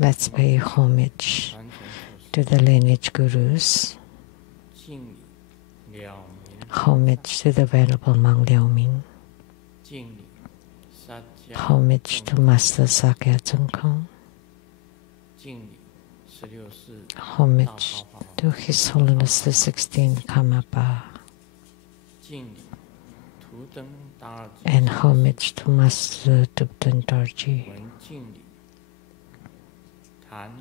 Let's pay homage to the lineage gurus. Homage to the Venerable Monk Liao Ming. Homage to Master Sakya Tsung Kong. Homage to His Holiness the 16th Karmapa. And homage to Master Tupten Dorji.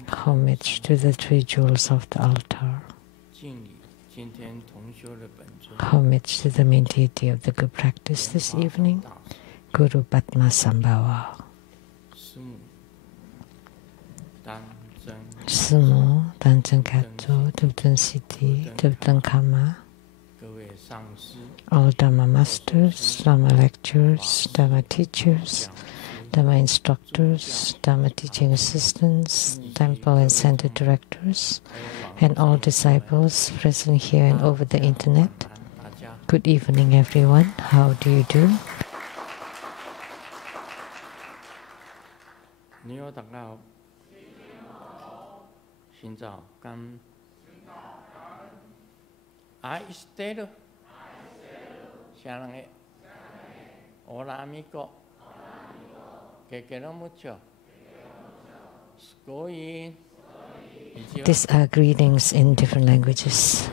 Homage to the three jewels of the altar. Homage to the main deity of the good practice this evening, Guru Padmasambhava. Sumo, Danzang Katso, Tupten Siti, Tupten Kama, all Dharma masters, Dharma lecturers, Dharma teachers, Dharma instructors, Dharma teaching assistants, temple and center directors, and all disciples present here and over the internet. Good evening, everyone. How do you do? Hola amigo. Que quiero mucho. These are greetings in different languages.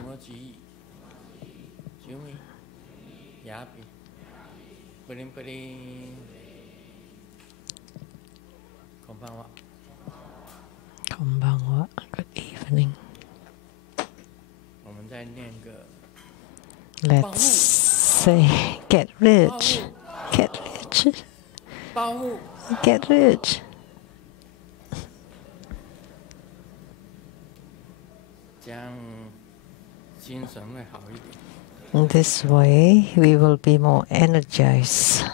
Konbanwa. Good evening. Let's say, get rich. Get rich. Get rich. In this way, we will be more energized.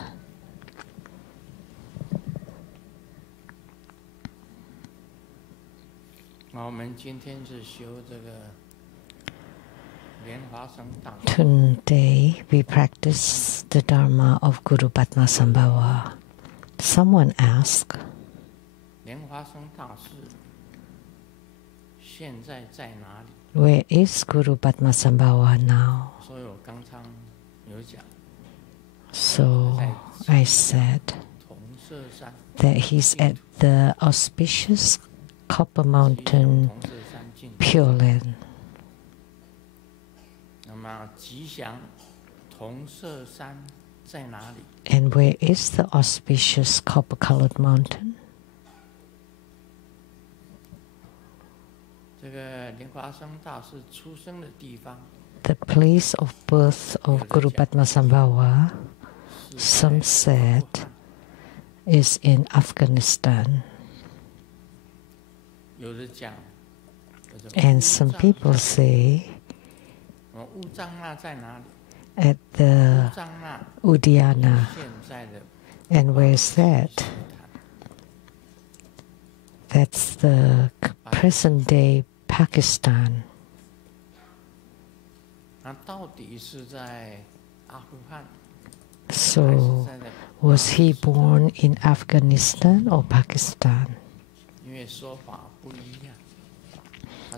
Today, we practice the Dharma of Guru Padmasambhava. Someone asked, where is Guru Padmasambhava now? So I said that he's at the auspicious Copper Mountain Pure Land. And where is the auspicious copper-colored mountain? The place of birth of Guru Padmasambhava, some said, is in Afghanistan. And some people say at the Uddiyana. And where is that? That's the present-day Pakistan. So, was he born in Afghanistan or Pakistan?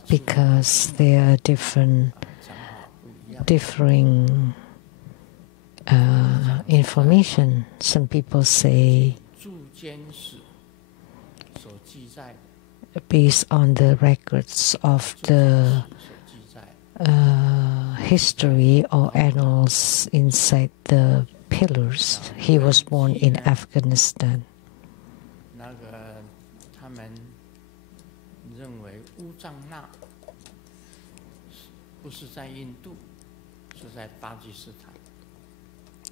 Because there are differing information. Some people say, based on the records of the history or annals inside the pillars, he was born in Afghanistan.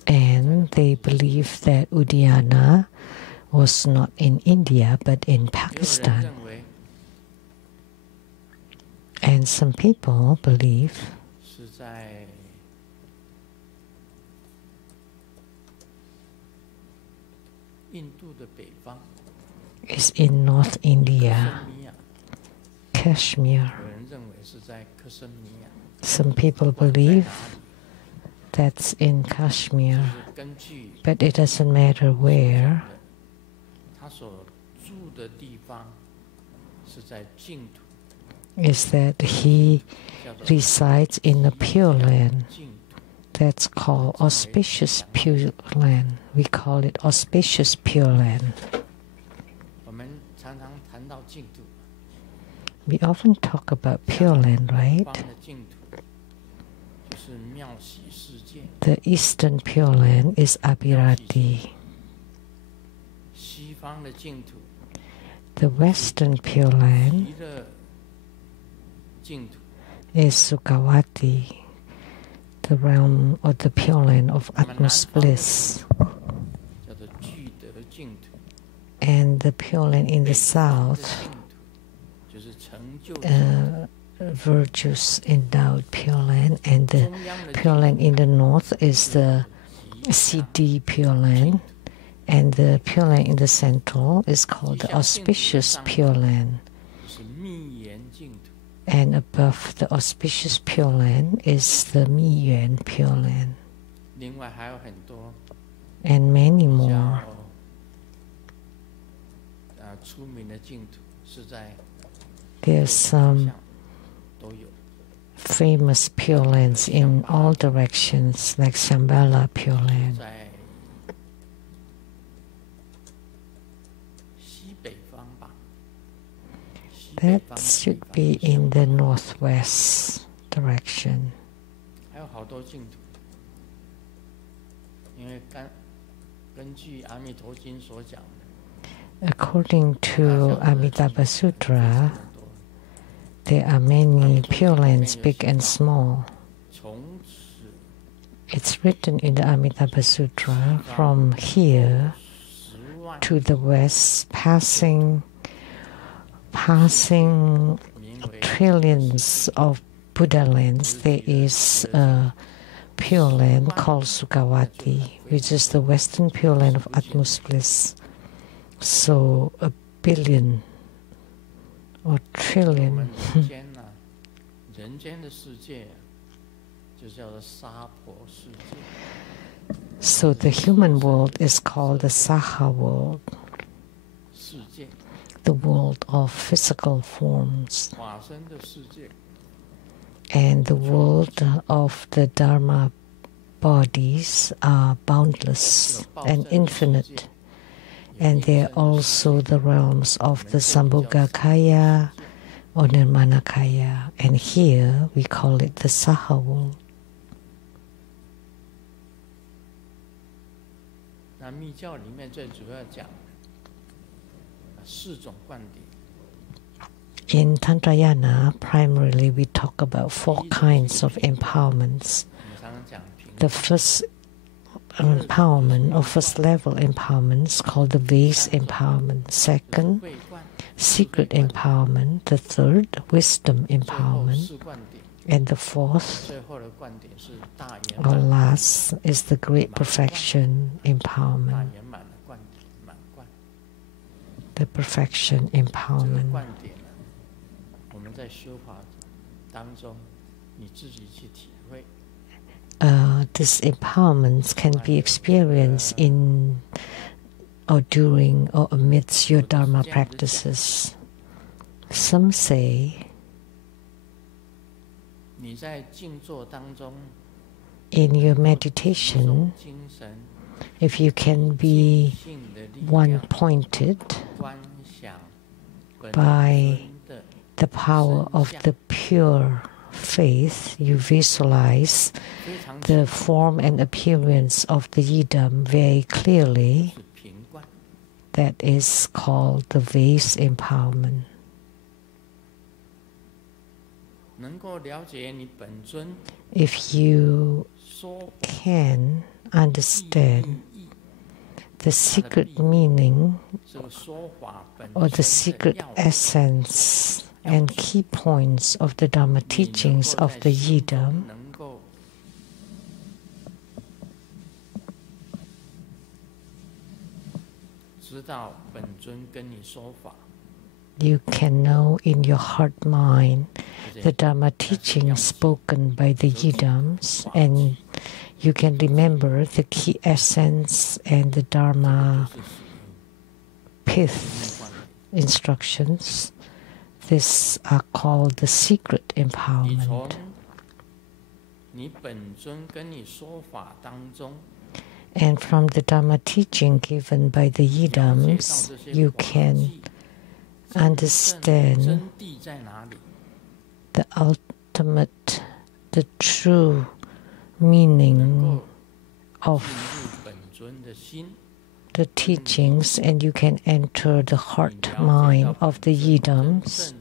And they believe that Uddiyana was not in India but in Pakistan. And some people believe it's in North India, Kashmir. Some people believe that's in Kashmir, but it doesn't matter where. is that he resides in a pure land. That's called auspicious pure land. We call it auspicious pure land. We often talk about pure land, right? The eastern pure land is Abhirati. The western pure land is Sukhavati, the realm or the pure land of utmost bliss. And the pure land in the south, virtues endowed pure land, and the pure land in the north is the Siddhi pure land, and the pure land in the central is called the auspicious pure land. And above the auspicious pure land is the Mi Yuan pure land. And many more. There are some famous pure lands in all directions, like Shambhala pure land. That should be in the northwest direction. According to Amitabha Sutra, there are many pure lands, big and small. It's written in the Amitabha Sutra, from here to the west, passing trillions of Buddha lands, there is a pure land called Sukhavati, which is the western pure land of utmost bliss. So 1 billion or trillion. So the human world is called the Saha world, the world of physical forms. And the world of the Dharma bodies are boundless and infinite. And they are also the realms of the Sambhogakaya or Nirmanakaya. And here we call it the Saha world. In Tantrayana, primarily we talk about 4 kinds of empowerments. The first empowerment, or first level empowerment, is called the vase empowerment. Second, secret empowerment. The third, wisdom empowerment. And the fourth, or last, is the great perfection empowerment. The perfection empowerment. These empowerments can be experienced in or during or amidst your Dharma practices. Some say in your meditation, if you can be one-pointed by the power of the pure faith, you visualize the form and appearance of the yidam very clearly. That is called the vase empowerment. If you can understand the secret meaning or the secret essence and key points of the Dharma teachings of the yidam, you can know in your heart-mind the Dharma teachings spoken by the yidams, and you can remember the key essence and the Dharma pith instructions. These are called the secret empowerment. And from the Dharma teaching given by the yidams, you can understand the ultimate, the true meaning of the teachings, and you can enter the heart mind of the yidams,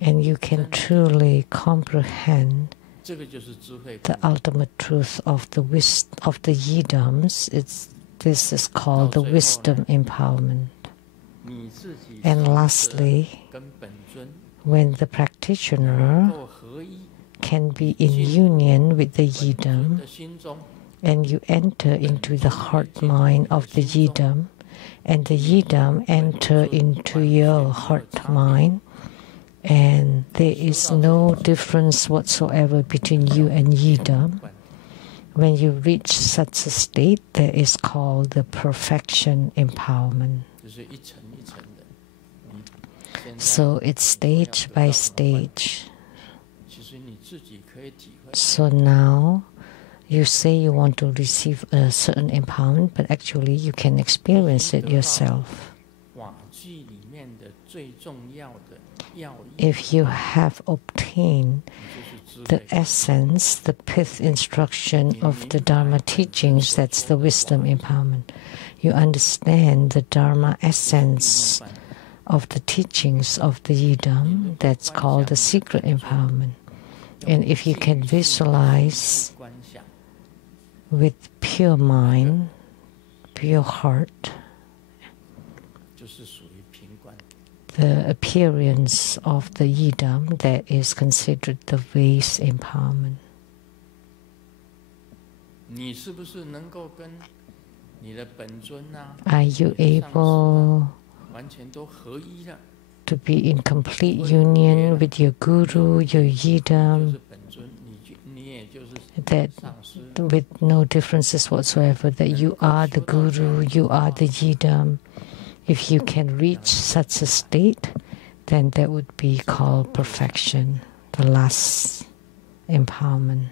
and you can truly comprehend the ultimate truth of the yidams. This is called the wisdom empowerment. And lastly, when the practitioner can be in union with the yidam, and you enter into the heart mind of the yidam, and the yidam enter into your heart mind, and there is no difference whatsoever between you and yidam. When you reach such a state, that is called the perfection empowerment. So it's stage by stage. So now you say you want to receive a certain empowerment, but actually you can experience it yourself. If you have obtained the essence, the pith instruction of the Dharma teachings, that's the wisdom empowerment. You understand the Dharma essence of the teachings of the yidam, that's called the secret empowerment. And if you can visualize with pure mind, pure heart, the appearance of the yidam, that is considered the vase empowerment. Are you able to be in complete union with your guru, your yidam, that with no differences whatsoever, that you are the guru, you are the yidam? If you can reach such a state, then that would be called perfection, the last empowerment.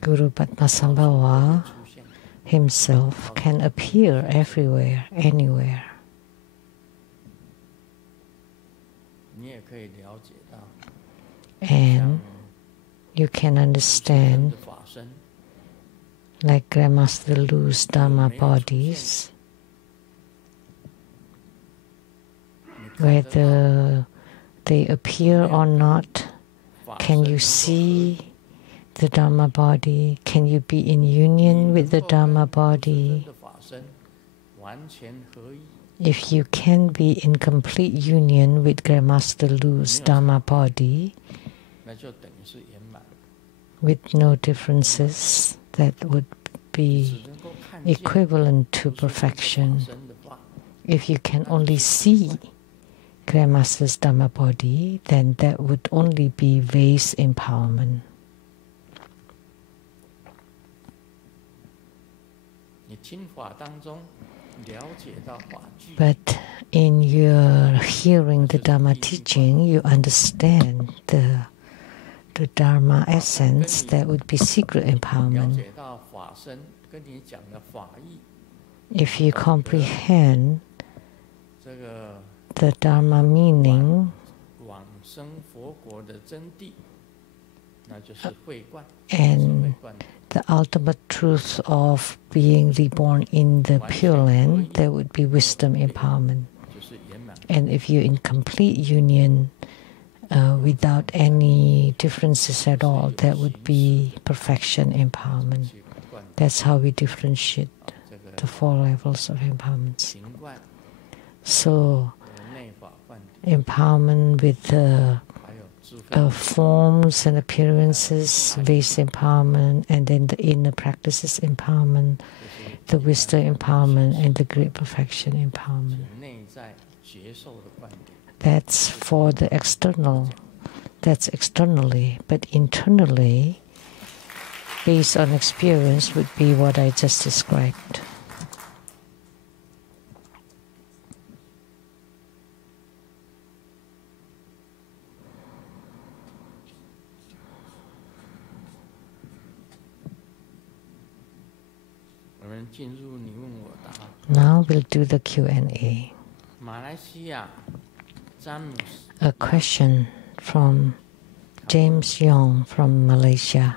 Guru Padmasambhava himself can appear everywhere, anywhere. And you can understand, like Grandmaster Lu's Dharma bodies, whether they appear or not, can you see the Dharma body? Can you be in union with the Dharma body? If you can be in complete union with Grandmaster Lu's Dharma body, with no differences, that would be equivalent to perfection. If you can only see Grandmaster's Dharma body, then that would only be vase empowerment. But in your hearing the Dharma teaching, you understand the Dharma essence, that would be secret empowerment. If you comprehend the Dharma meaning, and the ultimate truth of being reborn in the Pure Land, that would be wisdom empowerment. And if you're in complete union without any differences at all, that would be perfection empowerment. That's how we differentiate the 4 levels of empowerments. So, empowerment with the forms and appearances, vase empowerment, and then the inner practices empowerment, the wisdom empowerment, and the great perfection empowerment. That's for the external. That's externally. But internally, based on experience would be what I just described. Now we'll do the Q&A. A question from James Yong from Malaysia.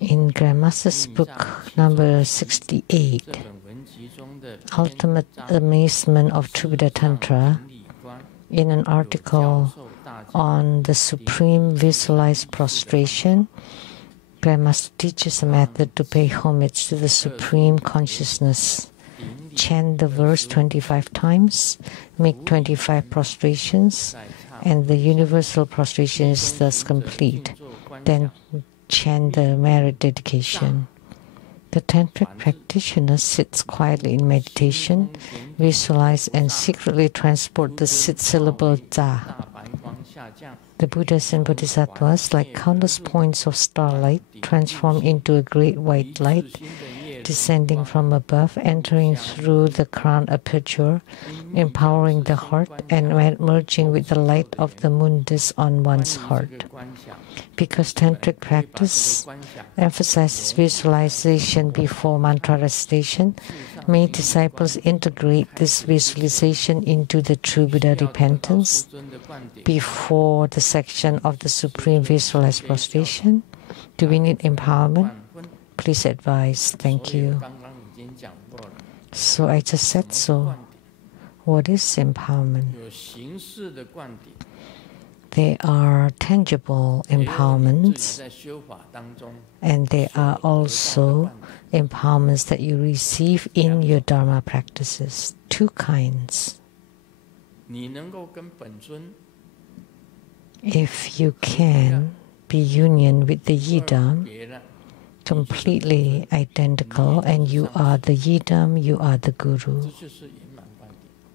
In Grandmaster's book number 68, Ultimate Amazement of True Buddha Tantra, in an article on the Supreme Visualized Prostration, Grandmaster teaches a method to pay homage to the Supreme Consciousness. Chant the verse 25 times, make 25 prostrations, and the universal prostration is thus complete. Then chant the merit dedication. The tantric practitioner sits quietly in meditation, visualize and secretly transport the 6-syllable Tze. The Buddhas and Bodhisattvas, like countless points of starlight, transform into a great white light, descending from above, entering through the crown aperture, empowering the heart, and merging with the light of the mundus on one's heart. Because tantric practice emphasizes visualization before mantra recitation, may disciples integrate this visualization into the true Buddha repentance before the section of the Supreme Visualized Prostration? Do we need empowerment? Please advise. Thank you. So I just said so. What is empowerment? They are tangible empowerments, and they are also empowerments that you receive in your Dharma practices. Two kinds. If you can be union with the Yidam, completely identical, and you are the Yidam, you are the Guru,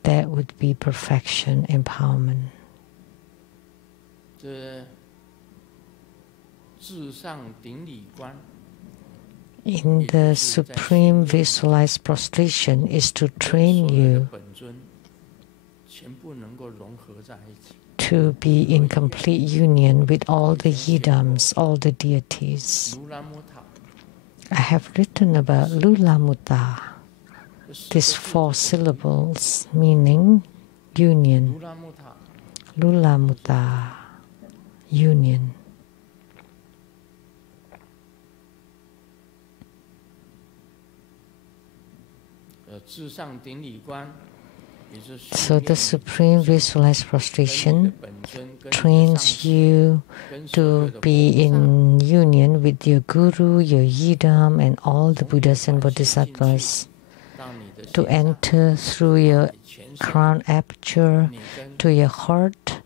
that would be perfection, empowerment. In the Supreme Visualized Prostration is to train you to be in complete union with all the Yidams, all the deities. I have written about Lula Mutta, these 4 syllables meaning union. Lula Mutta, union. So the Supreme Visualized Prostration trains you to be in union with your Guru, your Yidam, and all the Buddhas and Bodhisattvas, to enter through your crown aperture to your heart,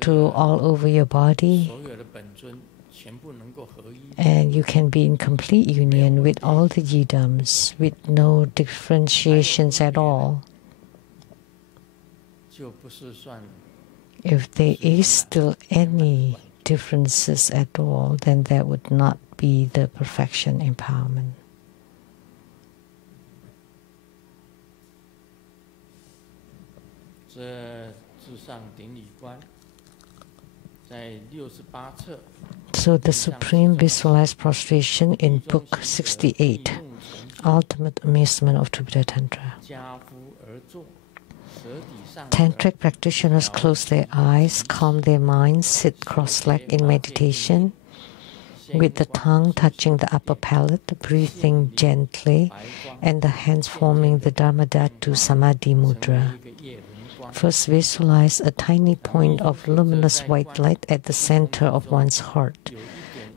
to all over your body, and you can be in complete union with all the Yidams, with no differentiations at all. If there is still any differences at all, then that would not be the perfection empowerment. So the Supreme Visualized Prostration in Book 68, Ultimate Amazement of True Buddha Tantra. Tantric practitioners close their eyes, calm their minds, sit cross-legged in meditation, with the tongue touching the upper palate, breathing gently, and the hands forming the Dharmadhatu Samadhi Mudra. First, visualize a tiny point of luminous white light at the center of one's heart,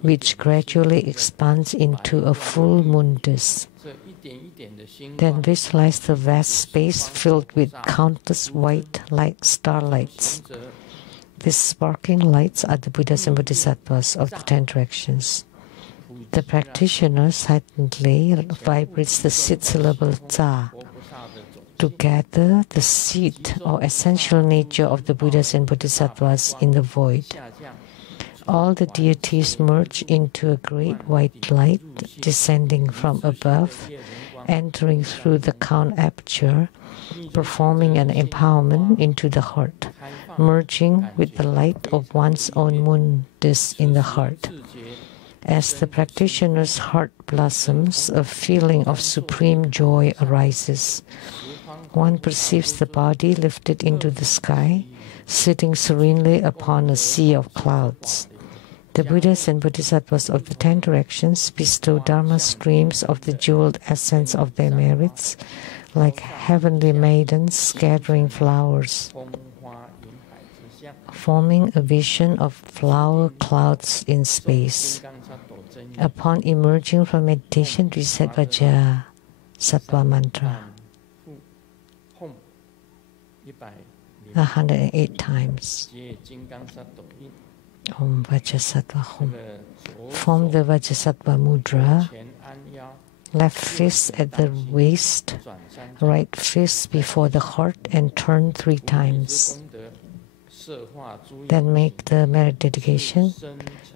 which gradually expands into a full mundus. Then visualize the vast space filled with countless white light starlights. These sparkling lights are the Buddhas and Bodhisattvas of the 10 directions. The practitioner silently vibrates the 6-syllable Tze to gather the seed or essential nature of the Buddhas and Bodhisattvas in the void. all the deities merge into a great white light descending from above, entering through the crown aperture, performing an empowerment into the heart, merging with the light of one's own moon disk in the heart. As the practitioner's heart blossoms, a feeling of supreme joy arises. One perceives the body lifted into the sky, sitting serenely upon a sea of clouds. The Buddhas and Bodhisattvas of the 10 directions bestow Dharma streams of the jeweled essence of their merits, like heavenly maidens scattering flowers, forming a vision of flower clouds in space. Upon emerging from meditation, recite Vajra Sattva mantra 108 times. Om Vajrasattva Hum. Form the Vajrasattva mudra, left fist at the waist, right fist before the heart, and turn 3 times. Then make the merit dedication.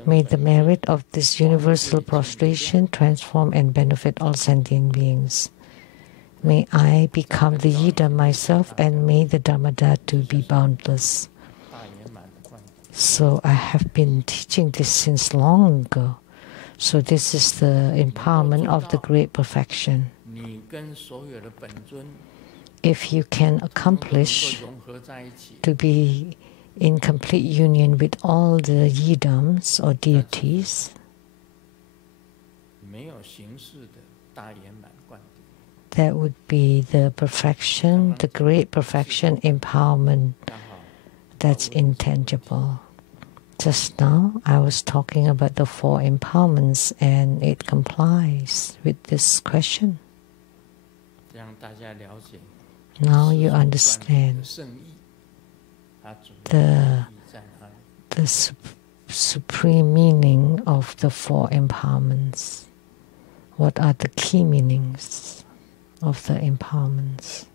May the merit of this universal prostration transform and benefit all sentient beings. May I become the Yidam myself, and may the Dharmadhatu be boundless. So I have been teaching this since long ago. So this is the empowerment of the great perfection. If you can accomplish to be in complete union with all the Yidams or deities, that would be the perfection, the great perfection empowerment that's intangible. Just now, I was talking about the 4 empowerments, and it complies with this question. Now you understand the supreme meaning of the 4 empowerments. What are the key meanings of the empowerments?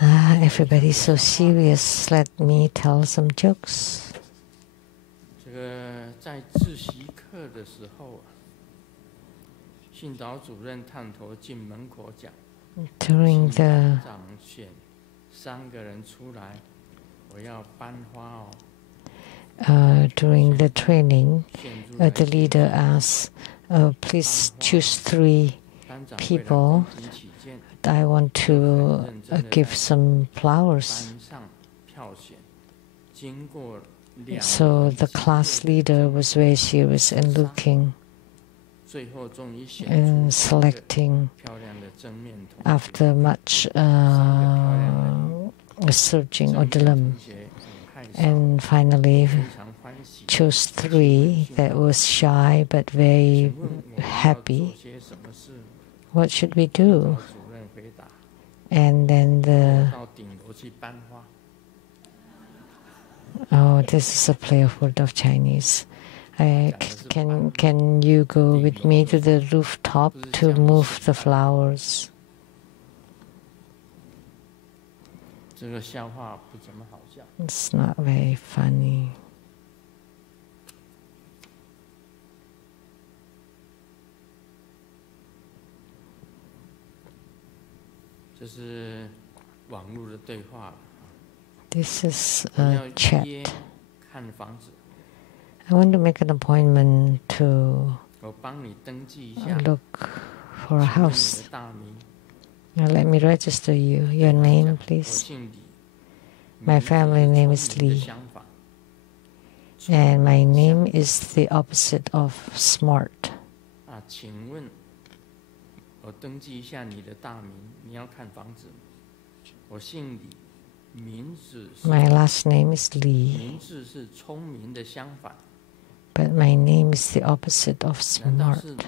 Everybody's so serious. Let me tell some jokes. During the training, the leader asks, please choose 3 people. I want to give some flowers. So the class leader was very serious and looking and selecting after much searching or dilemma, and finally chose 3 that was shy but very happy. What should we do? And then this is a play of word of Chinese. Can you go with me to the rooftop to move the flowers? It's not very funny. This is a chat. I want to make an appointment to look for a house. Now let me register you. Your name, please. My family name is Lee. And my name is the opposite of smart. My last name is Lee. But my name is the opposite of smart.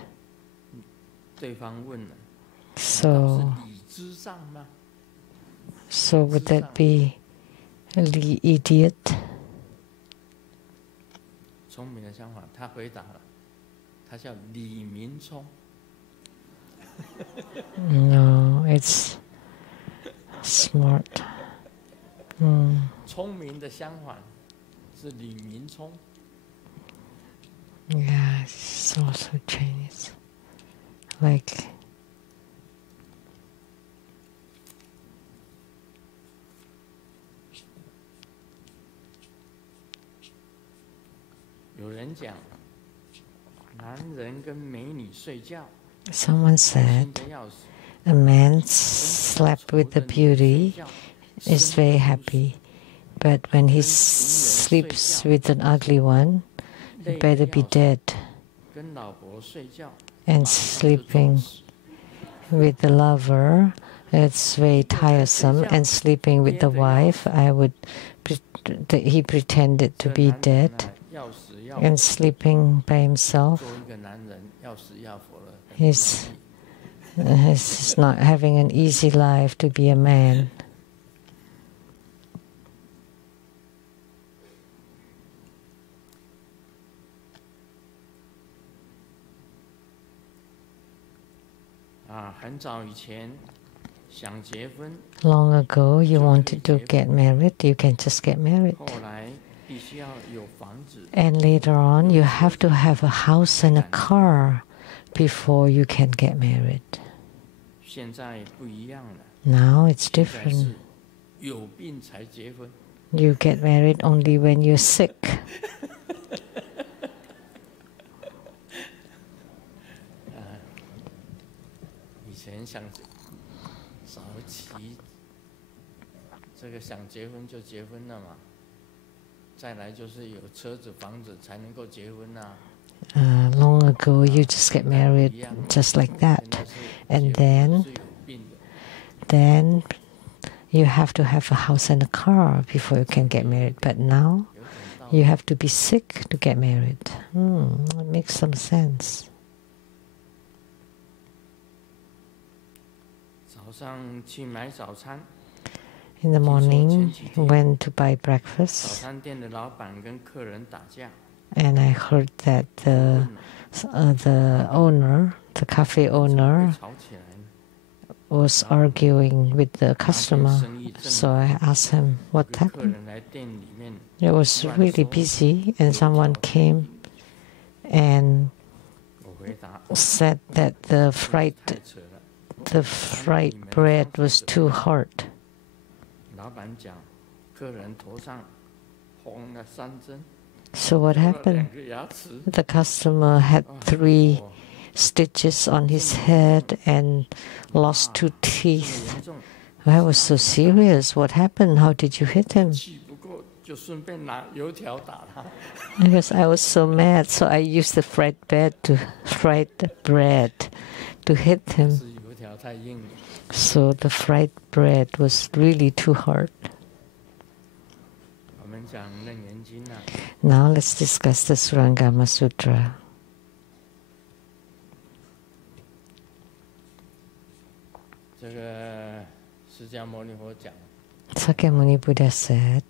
So would that be Lee idiot? No, it's smart. 聪明的相反是李明聪。 Yeah, it's also Chinese. Like, 有人讲，男人跟美女睡觉， someone said, a man slept with the beauty is very happy, but when he sleeps with an ugly one, he better be dead. 跟老婆睡觉， And sleeping with the lover, it's very tiresome. And sleeping with the wife, he pretended to be dead. And sleeping by himself, 做一个男人要死要活了。 he's not having an easy life to be a man. 很早以前想结婚， Long ago, you wanted to get married, you can just get married. 后来必须要有房子， And later on, you have to have a house and a car before you can get married. 现在不一样了。 Now it's 现在 different. 是有病才结婚。 You get married only when you're sick. 以前想早期，这个想结婚就结婚了嘛。再来就是有车子、房子才能够结婚啊。 Long ago, you just get married just like that. And then you have to have a house and a car before you can get married. But now, you have to be sick to get married. It makes some sense. 早上去买早餐， In the morning, went to buy 早 breakfast, 餐店的老板跟客人打架， and I heard that the owner, the cafe 怎么 owner, 会吵起来呢？ was arguing with the customer. So I asked him what 有客 happened. 人来店里面， It was really busy, and someone came and 我回答 said that the 太扯了。 fried bread was too hard. 老板讲，客人头上缝了3针， So what 多了 happened? 2个牙齿。 The customer had 3 stitches on his head and lost 2 teeth. 严重， I was so serious. What happened? How did you hit him? 气不过就顺便拿油条打他。 Because I was so mad, so I used the fried bread to hit him. 是油条太硬了。 So the fried bread was really too hard. 我们讲《楞严经》啊， Now let's discuss the Surangama Sutra. 这个释迦牟尼佛讲， Sakyamuni Buddha said,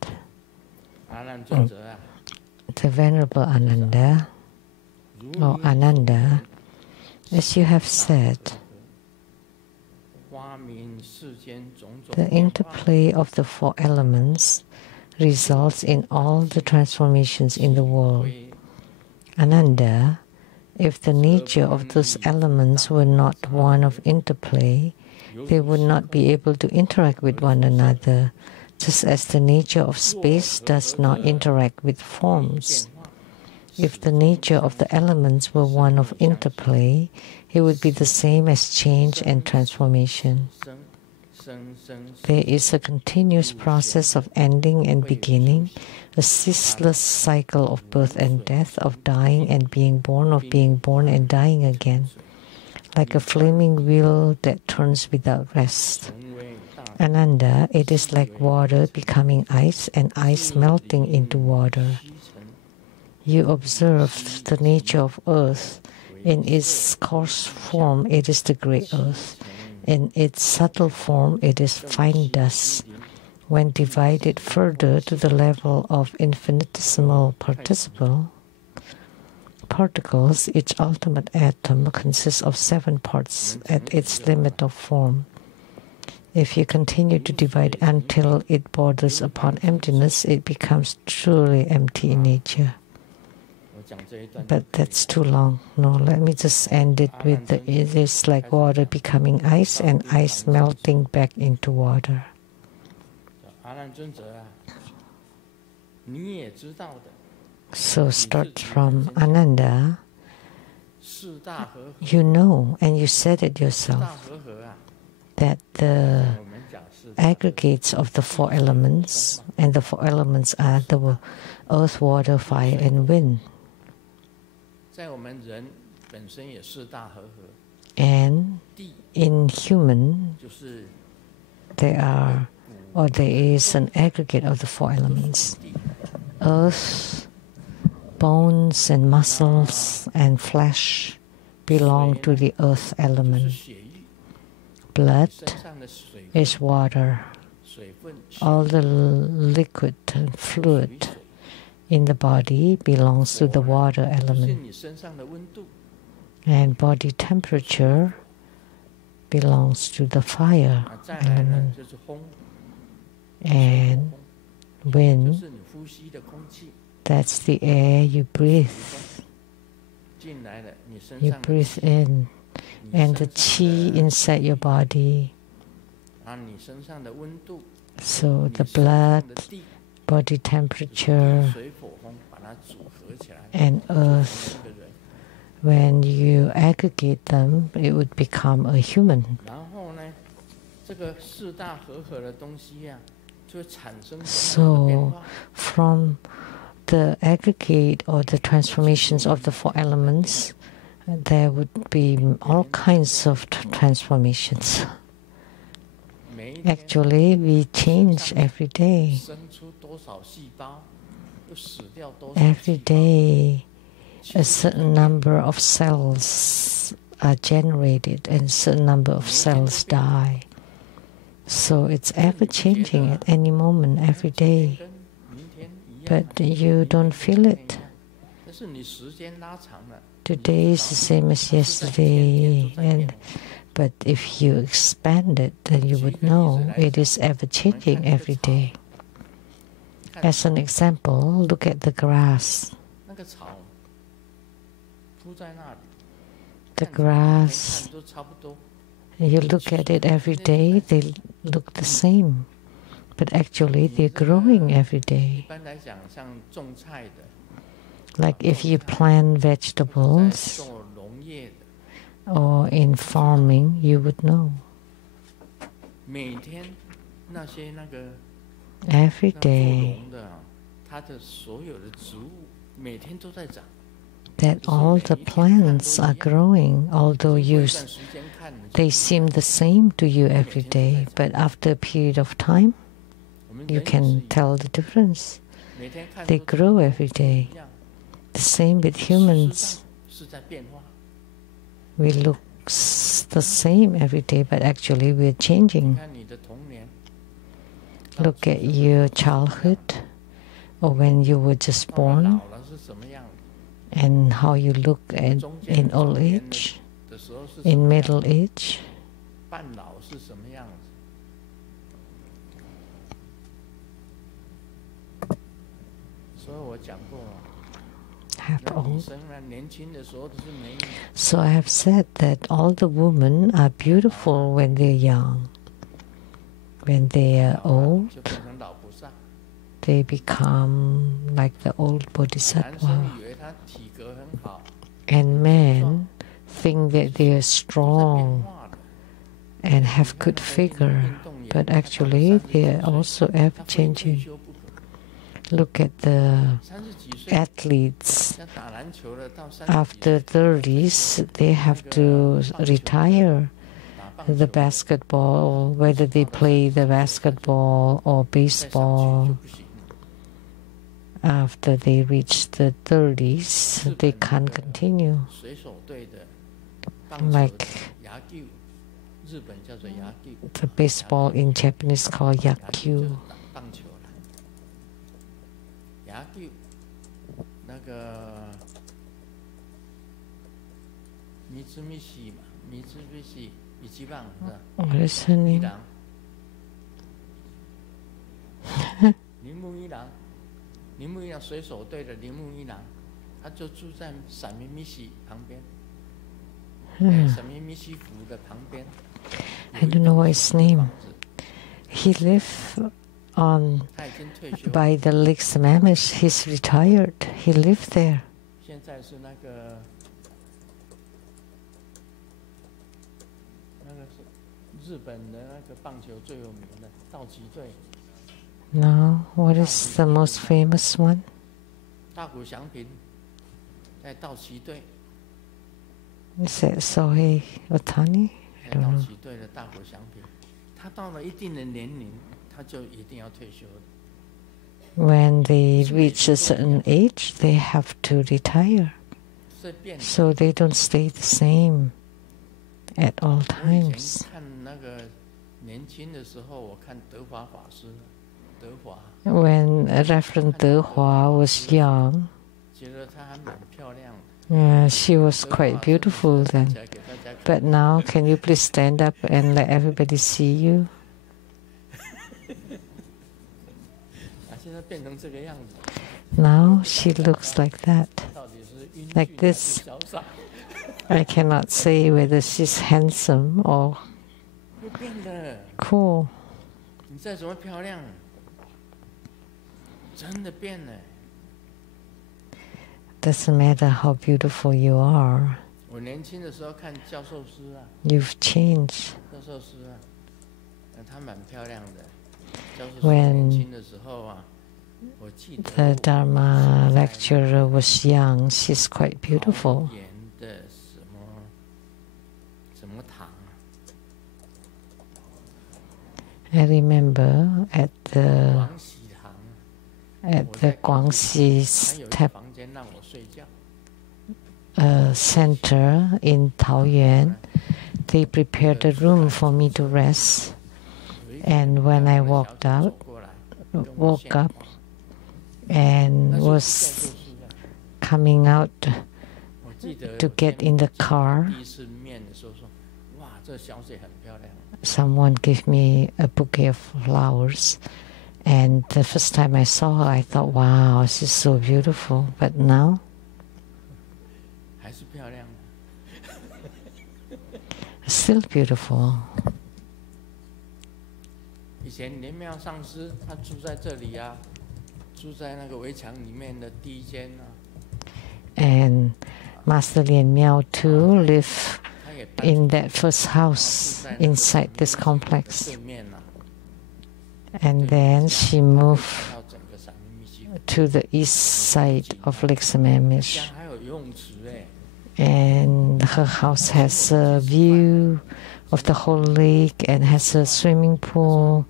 阿难尊者啊， the Venerable Ananda, 如 or Ananda, as you have said, 花明世间种种 the interplay of the 4 elements results in all the transformations in the world. Ananda, if the nature of those elements were not one of interplay, they would not be able to interact with one another, just as the nature of space does not interact with forms. If the nature of the elements were one of interplay, it would be the same as change and transformation. 生生 There is a continuous process of ending and beginning, a ceaseless cycle of birth and death, of dying and being born, of being born and dying again, like a flaming wheel that turns without rest. 成为大 Ananda, it is like water becoming ice and ice melting into water. 西尘， You observe the nature of earth. In its coarse form, it is the great earth. In its subtle form, it is fine dust. When divided further to the level of infinitesimal particles, each ultimate atom consists of 7 parts at its limit of form. If you continue to divide until it borders upon emptiness, it becomes truly empty in nature. But that's too long. No, let me just end it with it is like water becoming ice and ice melting back into water. So start from Ananda. You know, and you said it yourself, that the aggregates of the 4 elements, and the 4 elements are the earth, water, fire, and wind. And in human, there is an aggregate of the 4 elements. Earth, bones and muscles and flesh belong to the earth element. Blood is water. All the liquid and fluid in the body belongs to the water element. And body temperature belongs to the fire element. And wind, that's the air you breathe. You breathe in. And the qi inside your body. So the blood, body temperature, and earth, when you aggregate them, it would become a human. So from the aggregate or the transformations of the 4 elements, there would be all kinds of transformations. Actually, we change every day. Every day, a certain number of cells are generated and a certain number of cells die. So it's ever changing at any moment, every day. But you don't feel it. Today is the same as yesterday, but if you expand it, then you would know it is ever changing every day. As an example, look at the grass. The grass, you look at it every day, they look the same. But actually, they're growing every day. Like if you plant vegetables or in farming, you would know. Every day, that all the plants are growing, although they seem the same to you every day, but after a period of time, you can tell the difference. They grow every day. The same with humans. We look the same every day, but actually we're changing. Look at your childhood, or when you were just born, and how you look in old age, in middle age. So I have said that all the women are beautiful when they're young. When they are old, they become like the old bodhisattva. And men think that they are strong and have good figure, but actually they are also ever changing. Look at the athletes. After 30s, they have to retire the basketball, whether they play the basketball or baseball. After they reach the 30s, they can't continue. Like the baseball in Japanese called yakyu. What is her name? 铃木一郎，铃木一郎水手队的铃木一郎，他就住在闪密密西旁边，闪密密西湖的旁边。I don't know what his name. He lived by the Lake Sammamish. He's retired. He lived there. 现在是那个是日本的那个棒球最有名的道奇队。Now, what is the most famous one? 大谷翔平在道奇队。Is it Sohei Ohtani? I don't 道 know. 奇队的大谷翔平，他到了一定的年龄，他就一定要退休了。When they reach a certain age, they have to retire. So they don't stay the same at all times. 看那个年轻的时候，我看德华法师，德华。When Reverend De Hua was young, 觉得她还蛮漂亮的。she was quite beautiful then. But now, can you please stand up and let everybody see you? 现在变成这个样子。Now she looks like that, like this. I cannot say whether she's handsome or cool. 你再怎么漂亮，真的变了。Doesn't matter how beautiful you are. 我年轻的时候看教授师啊。You've changed. 教授师啊，她蛮漂亮的。教授师 When 年轻的时候啊。the Dharma lecturer was young, she's quite beautiful. I remember at the Guangxi center in Taoyuan, they prepared a room for me to rest. And when I woke up, and was coming out to get in the car, someone gave me a bouquet of flowers. And the first time I saw her, I thought, wow, she's so beautiful. But now, still beautiful. 以前莲妙上师他住在这里啊，住在那个围墙里面的第一间啊。And Master Lien Miao too lived in that first house inside this complex. And then she moved to the east side of Lake Sammamish. And her house has a view of the whole lake and has a swimming pool.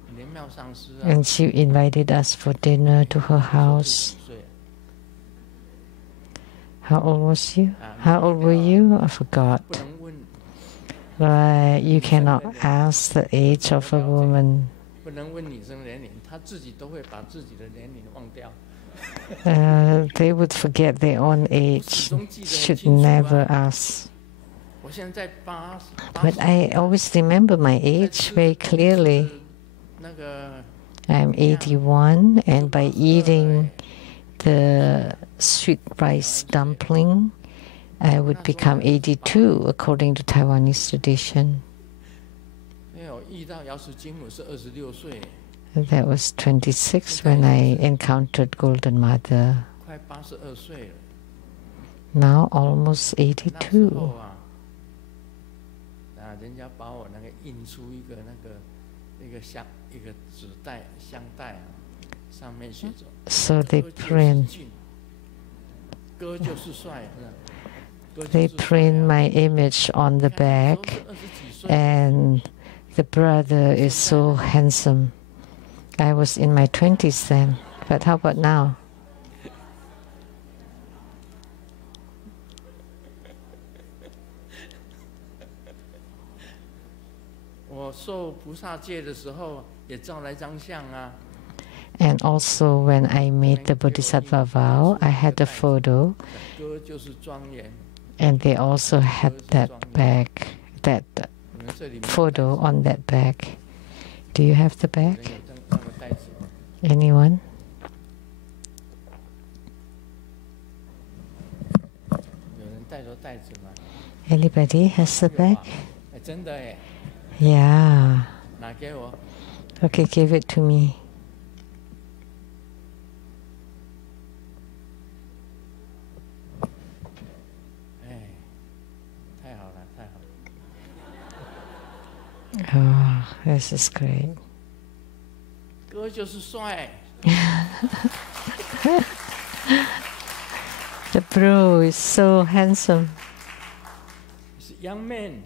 And she invited us for dinner to her house. How old was you? How old were you? I forgot. Right, you cannot ask the age of a woman. They would forget their own age. Should never ask. But I always remember my age very clearly. I'm 81, and by eating the sweet rice dumpling, I would become 82, according to Taiwanese tradition. That was 26 when I encountered Golden Mother. Now almost 82. So they print my image on the back, and the brother is so handsome. I was in my 20s then, but how about now? And also when I made the Bodhisattva vow, I had a photo And they also had that bag, that photo on that bag. Do you have the bag? Anyone? Anybody has the bag? Yeah. Okay, give it to me. Oh, this is great. The bro is so handsome. Young man.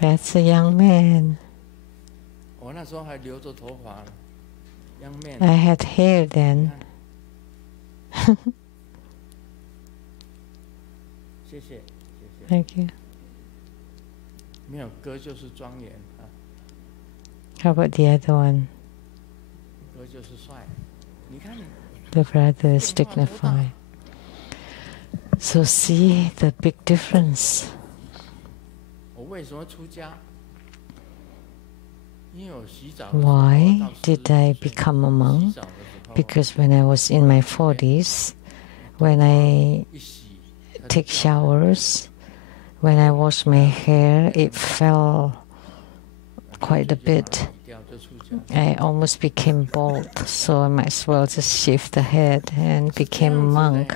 That's a young man. I had hair then. Thank you. How about the other one? The brother is dignified. So see the big difference. Why did I become a monk? Because when I was in my 40s, when I take showers, when I wash my hair, it fell quite a bit. I almost became bald, so I might as well just shave the head and became a monk.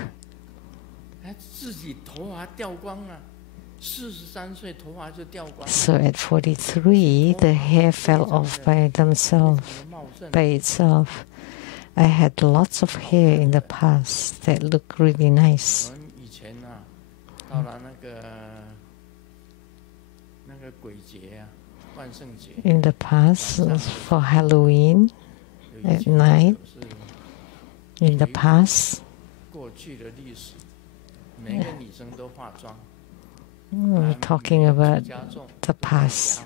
So at 43, the hair fell off by itself. I had lots of hair in the past that looked really nice. In the past, for Halloween at night, in the past, we're talking about the past.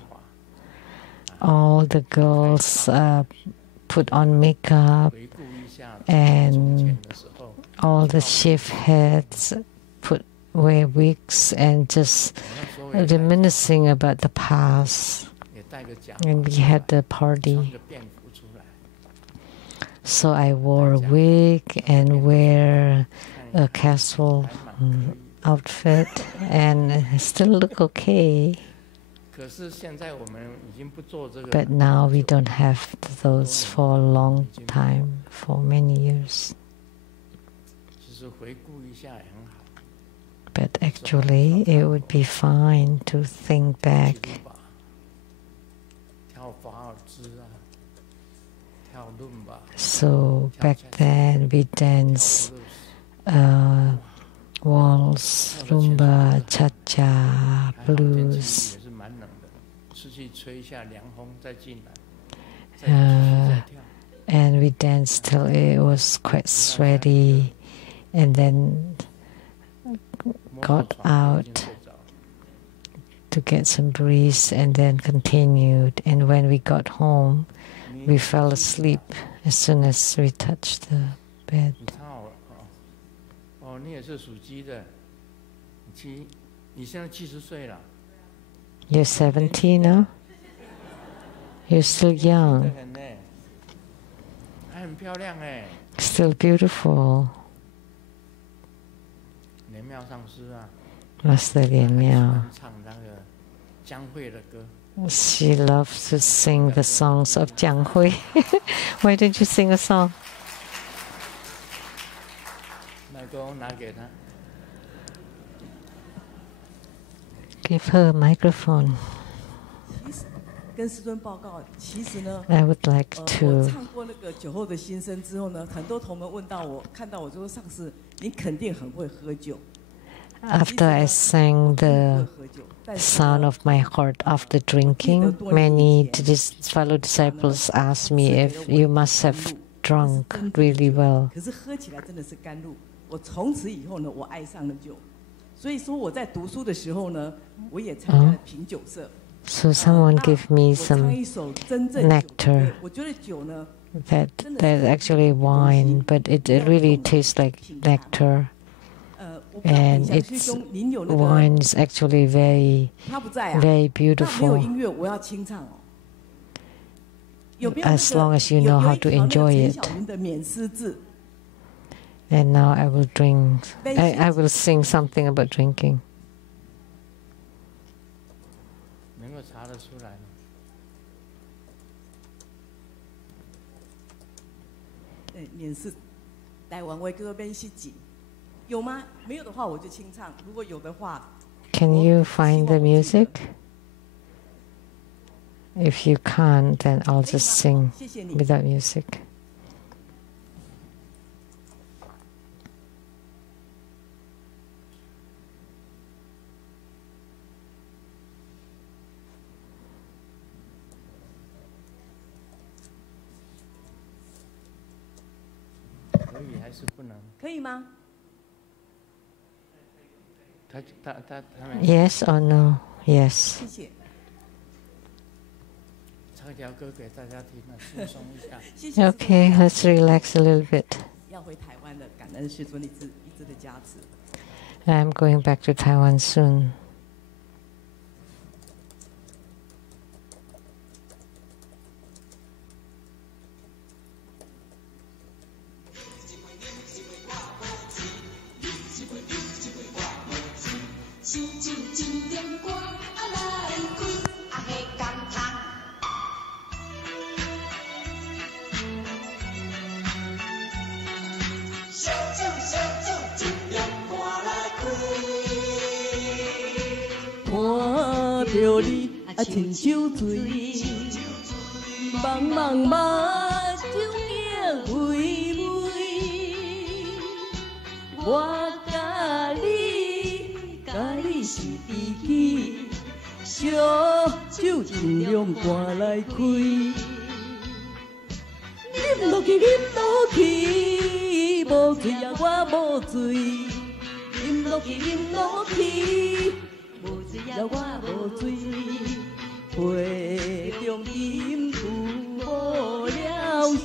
All the girls put on makeup, and all the shaved heads wear wigs, and just reminiscing about the past. And we had the party. So I wore a wig and wear a casual outfit, and I still look okay. But now we don't have those for a long time, for many years. But actually, it would be fine to think back. So back then we danced waltz, rumba, cha-cha, blues. And we danced till it was quite sweaty, and then got out to get some breeze, and then continued. And when we got home, we fell asleep as soon as we touched the bed. You're 70 now? You're still young. Still beautiful. Master-Ling Miao. She loves to sing the songs of Jiang Hui. Why don't you sing a song? Give her a microphone. I would like to. After I sang the sound of my heart after drinking, many fellow disciples asked me if you must have drunk really well. So someone gave me some nectar. That's actually wine, but it really tastes like nectar. and its wine is actually very, very beautiful. As long as you know how to enjoy it. And now I will drink. I will sing something about drinking. Can you find the music? If you can't, then I'll just sing without music. Yes or no? Yes. Okay, let's relax a little bit. I'm going back to Taiwan soon. Shen Ching Tze， 茫茫目睭影微微，我甲你是知己，烧酒尽量赶来开，饮落去，无醉啊我无醉，饮落去，无醉啊我无醉。杯中饮酒无了时，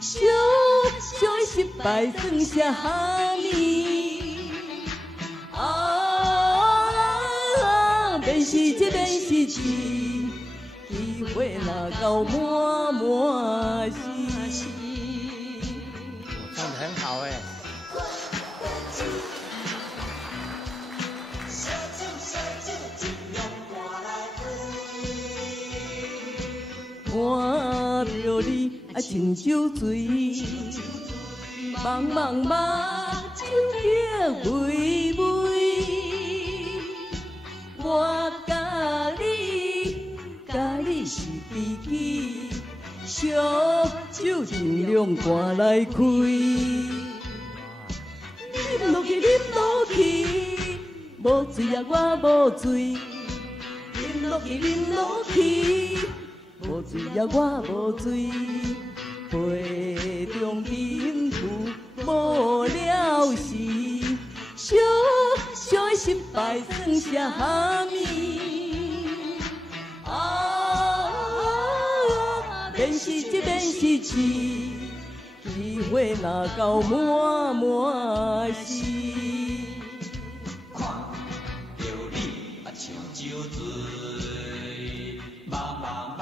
小的失败算啥物？免是这，免是机会若到满时。唱得很好哎。看着你亲酒醉，茫茫目睭影微微，我甲你是知己，烧酒尽量赶来开，饮落去，无醉啊我无醉，饮落去。无醉啊，我无醉，杯中饮酒无了时，小的失败算啥物？免是这，免是机会若到满时。看着你像酒醉，茫茫目。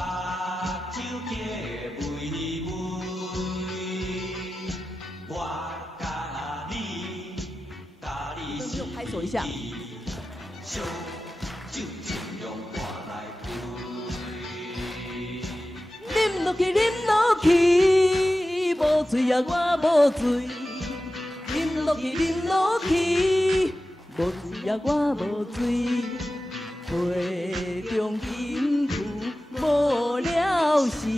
拍手一下。饮落去，无醉啊我无醉，饮落去，无醉啊我无醉，杯中饮酒无了时，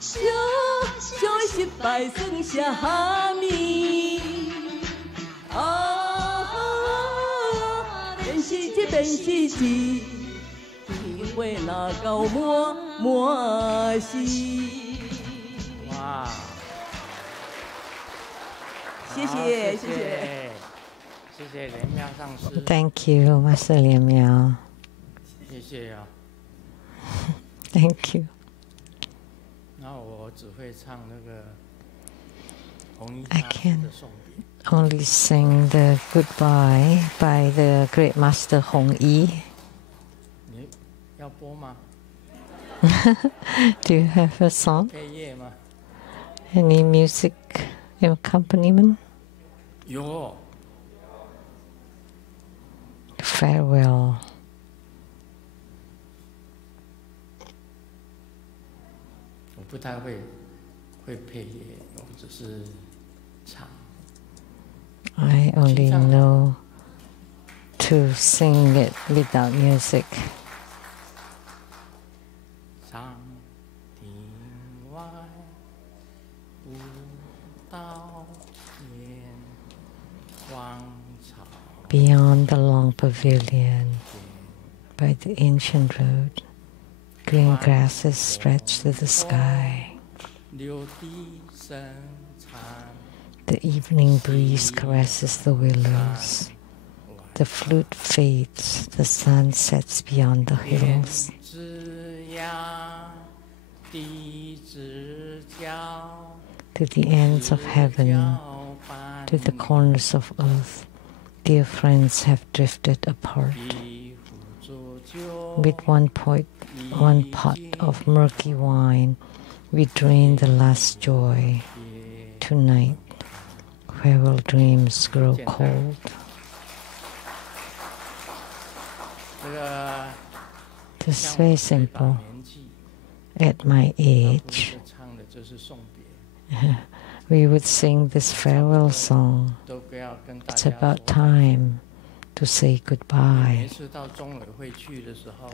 小的失败算啥物？免是机会若到满时。哇！谢谢莲苗上师。Thank you, Master 莲苗。谢谢啊。Thank you。然后我只会唱那个红衣大师的颂别。only sing the goodbye by the great master Hong Yi. 你要播吗？ Do you have a song? 配乐吗？ Any music accompaniment? 有。 Farewell. 我不太会配乐，我只是唱。 I only know to sing it without music. 长亭外，古道边，荒草。 Beyond the long pavilion, by the ancient road, green grasses stretch to the sky. The evening breeze caresses the willows. The flute fades, the sun sets beyond the hills. To the ends of heaven, to the corners of earth, dear friends have drifted apart. With one pot of murky wine, we drain the last joy. Tonight, where will dreams grow cold? Just very simple. At my age, we would sing this farewell song. It's about time to say goodbye.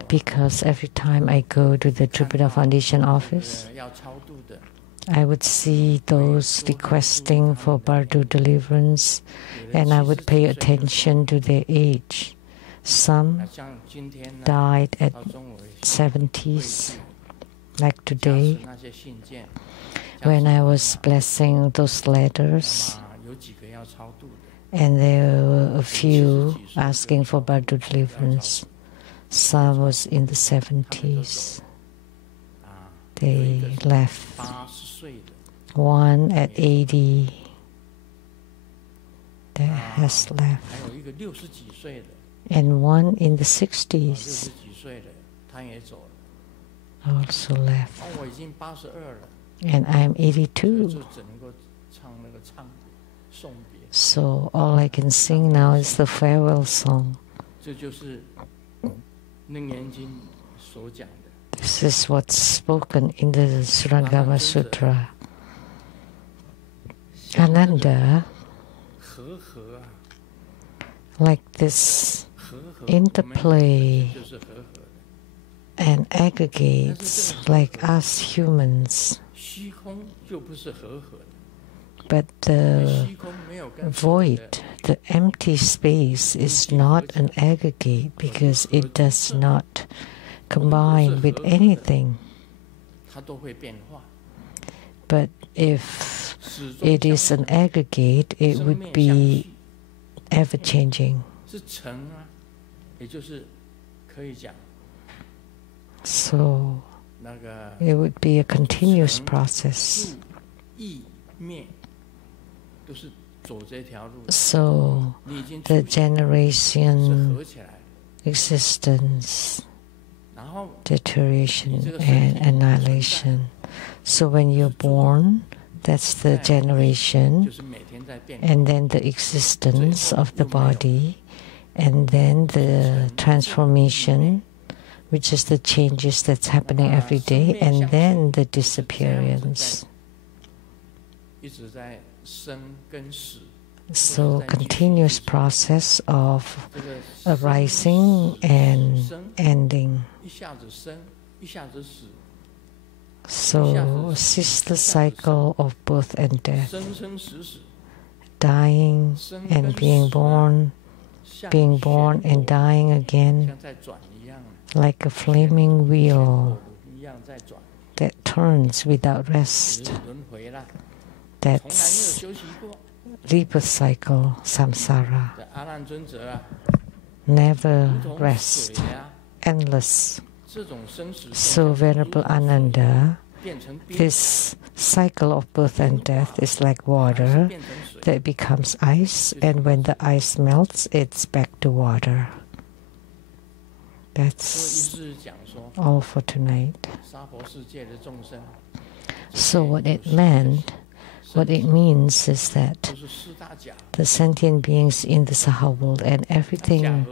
Because every time I go to the Jupiter Foundation office, I would see those requesting for Bardo deliverance, and I would pay attention to their age. Some died at 70s, like today. When I was blessing those letters, and there were a few asking for Bardo deliverance. Some was in the 70s. They left. One at 80 that has left. And one in the 60s also left. And I'm 82. So all I can sing now is the farewell song. This is what's spoken in the Surangama Sutra. Ananda, like this interplay and aggregates like us humans. But the void, the empty space, is not an aggregate because it does not combine with anything. But if it is an aggregate, it would be ever-changing. So it would be a continuous process. So the generation, existence, deterioration, and annihilation. So when you're born, that's the generation, and then the existence of the body, and then the transformation, which is the changes that's happening every day, and then the disappearance. So continuous process of arising and ending. So ceaseless cycle of birth and death, dying and being born and dying again, like a flaming wheel that turns without rest. That's rebirth cycle, samsara. Never rest, endless. So Venerable Ananda, this cycle of birth and death is like water that becomes ice, and when the ice melts, it's back to water. That's all for tonight. So what it means is that the sentient beings in the Saha world and everything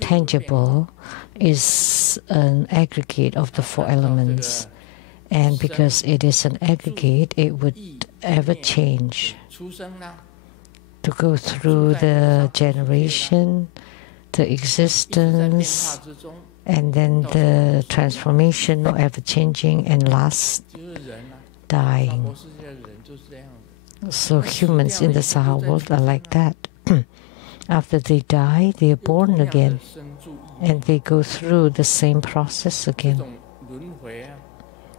tangible is an aggregate of the four elements. And because it is an aggregate, it would ever change. To go through the generation, the existence, and then the transformation, or ever changing, and last dying. So humans in the Saha world are like that. After they die, they are born again, and they go through the same process again.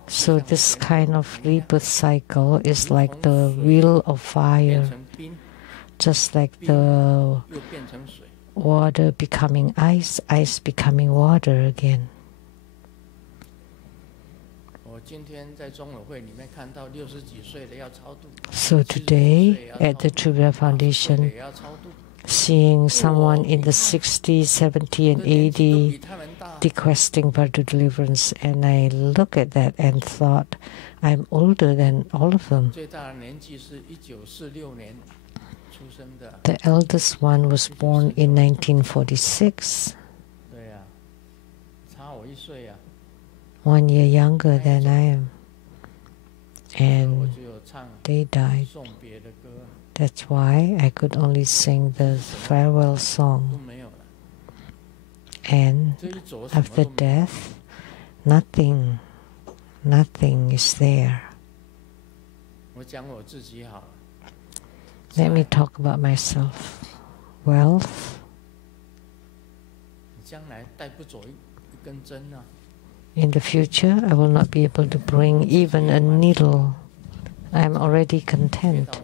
So this kind of rebirth cycle is like the wheel of fire, just like the water becoming ice, ice becoming water again. So today at the Trubia Foundation, seeing someone in the 60, 70 and 80 requesting Bardo deliverance, and I look at that and thought, I'm older than all of them. The eldest one was born in 1946, 1 year younger than I am, and they died. That's why I could only sing the farewell song. And after death, nothing is there. Let me talk about myself. Wealth. In the future, I will not be able to bring even a needle. I am already content.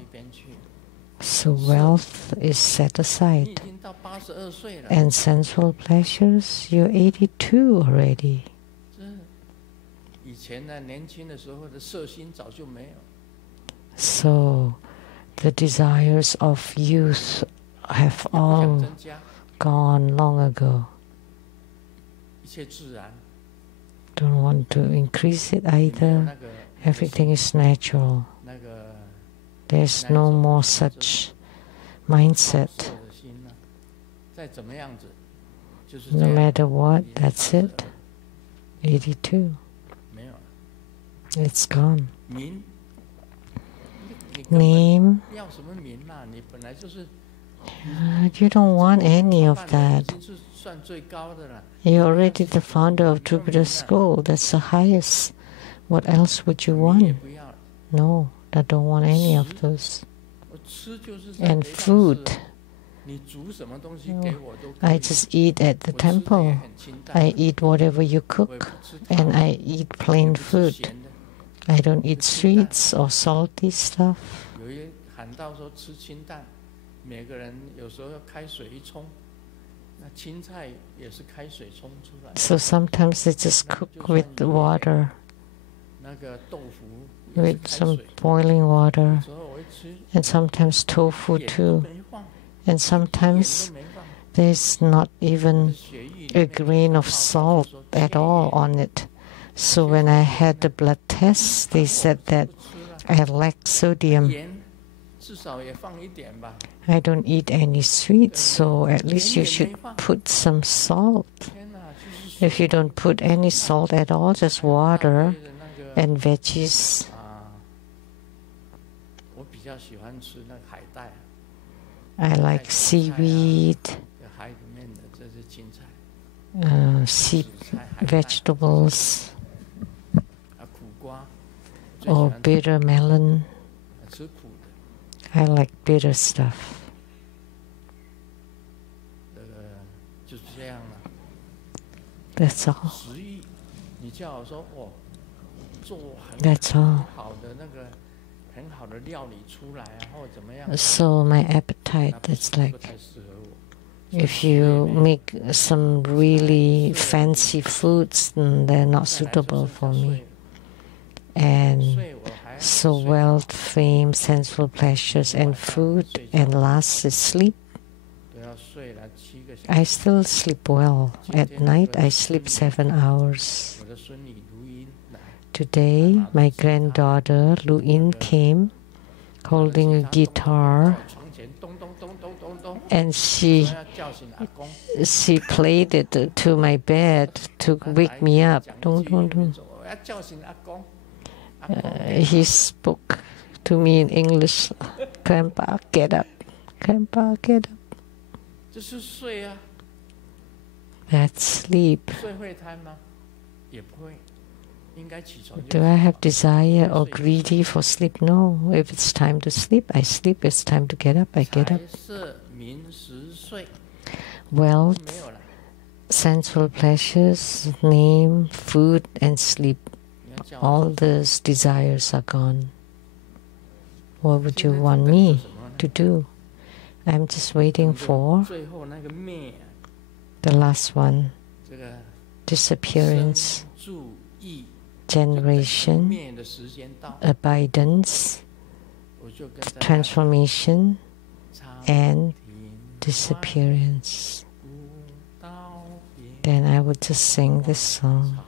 So wealth is set aside. And sensual pleasures, you're 82 already. So the desires of youth have all gone long ago. Don't want to increase it either. Everything is natural. There's no more such mindset. No matter what, that's it. 82. It's gone. Name. You don't want any of that. You're already the founder of Jupiter School. That's the highest. What else would you want? No, I don't want any of those. And food. I just eat at the temple. I eat whatever you cook, and I eat plain food. I don't eat sweets or salty stuff. So sometimes they just cook with the water, with some boiling water, and sometimes tofu too. And sometimes there's not even a grain of salt at all on it. So when I had the blood test, they said that I lack sodium. I don't eat any sweets, so at least you should put some salt. If you don't put any salt at all, just water and veggies. I like seaweed, sea vegetables, or bitter melon. I like bitter stuff. That's all. That's all. So my appetite is like, if you make some really fancy foods, then they're not suitable for me. and so wealth, fame, sensual pleasures, and food, and last is sleep. I still sleep well. At night, I sleep 7 hours. Today, my granddaughter, Lu Yin, came holding a guitar, and she played it to my bed to wake me up. He spoke to me in English. Grandpa, get up. Grandpa, get up. That's sleep. Do I have desire or greedy for sleep? No. If it's time to sleep, I sleep. If it's time to get up, I get up. Wealth, sensual pleasures, name, food, and sleep. All those desires are gone. What would you want me to do? I'm just waiting for the last one. Disappearance, generation, abundance, transformation, and disappearance. Then I would just sing this song.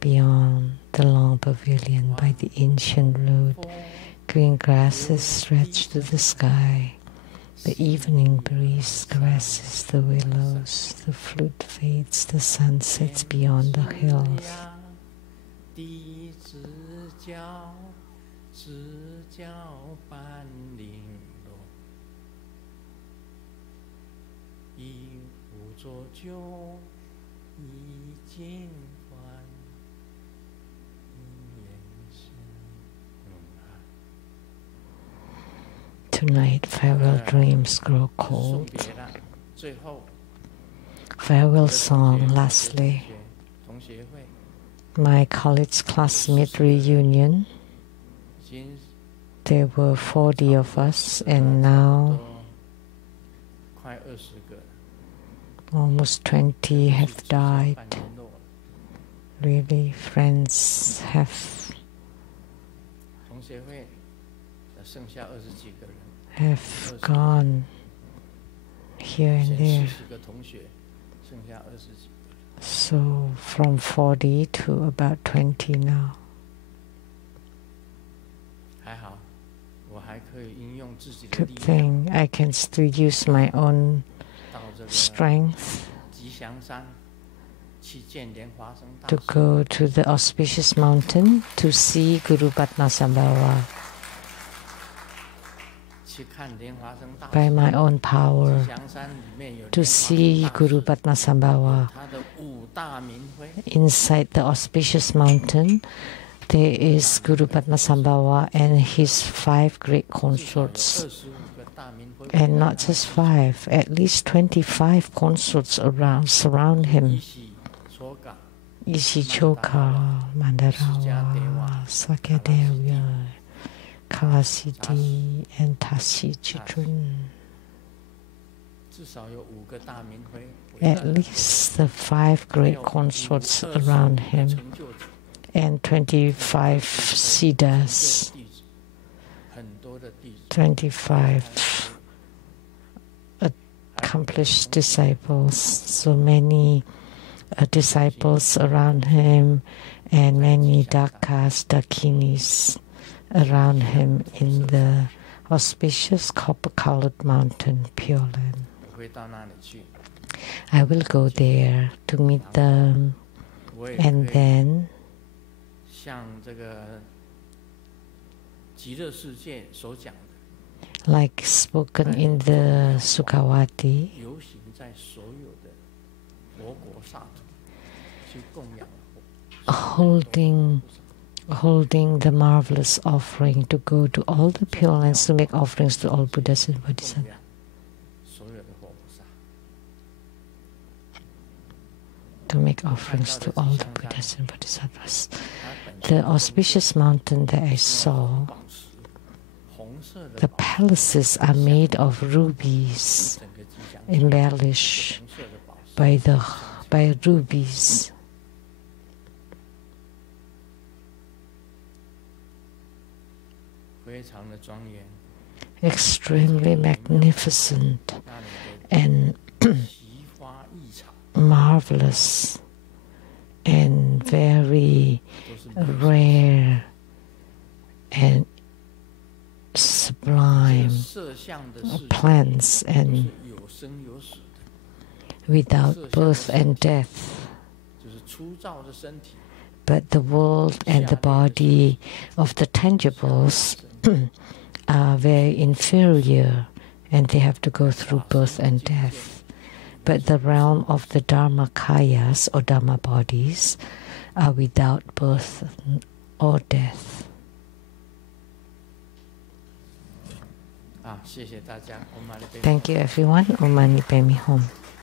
Beyond the long pavilion by the ancient road, green grasses stretch to the sky. The evening breeze caresses the willows. The flute fades, the sun sets beyond the hills. Tonight, farewell dreams grow cold. Farewell song, lastly. My college classmate reunion. There were 40 of us, and now almost 20 have died. Really, friends have gone here and there. So from 40 to about 20 now. Good thing I can still use my own strength to go to the auspicious mountain to see Guru Padmasambhava. By my own power, to see Guru Padmasambhava. Inside the auspicious mountain, there is Guru Padmasambhava and his 5 great consorts. And not just 5, at least 25 consorts surround him. Ishichoka, Mandarawa, Sakadevya, Kalasiti, and Tashi Chitrin. At least the 5 great consorts around him, and 25 siddhas, 25 accomplished disciples, so many disciples around him, and many dakas, dakinis around him in the auspicious copper-colored mountain, Pure Land. I will go there to meet them, and then like spoken in the Sukhavati, holding the marvelous offering to go to all the Pure Lands to make offerings to all Buddhas and Bodhisattvas. To make offerings to all the Buddhas and Bodhisattvas. The auspicious mountain that I saw, the palaces are made of rubies, embellished by rubies. 非常的庄严， extremely magnificent 那里 and 的奇花异草 marvelous and very 都是绿色 rare and 这个 sublime 色相的世界 plants 都 and 是有生有死的， without birth and death. 就是粗糙的身体， But the world and the body of the tangibles are very inferior and they have to go through birth and death. But the realm of the Dharmakayas or Dharma bodies are without birth or death. 啊，谢谢大家，我们来 Thank you everyone. Om Mani Padme Hum.